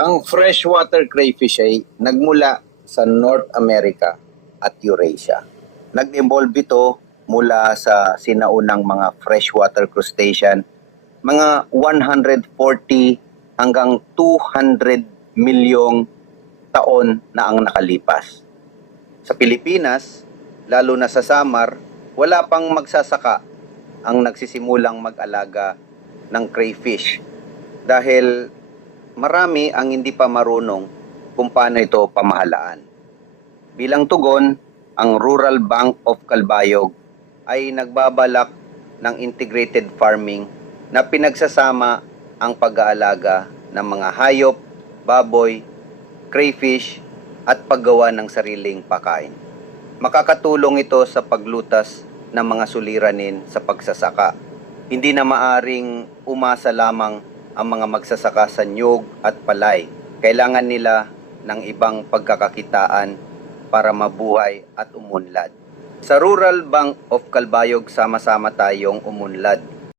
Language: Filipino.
Ang freshwater crayfish ay nagmula sa North America at Eurasia. Nag-evolve ito mula sa sinaunang mga freshwater crustacean, mga 140 hanggang 200 milyong taon na ang nakalipas. Sa Pilipinas, lalo na sa Samar, wala pang magsasaka ang nagsisimulang mag-alaga ng crayfish dahil marami ang hindi pa marunong kung paano ito pamahalaan. Bilang tugon, ang Rural Bank of Calbayog ay nagbabalak ng integrated farming na pinagsasama ang pag-aalaga ng mga hayop, baboy, crayfish at paggawa ng sariling pakain. Makakatulong ito sa paglutas ng mga suliranin sa pagsasaka. Hindi na maaring umasa lamang ang mga magsasaka sa niyog at palay. Kailangan nila ng ibang pagkakakitaan para mabuhay at umunlad. Sa Rural Bank of Calbayog, sama-sama tayong umunlad.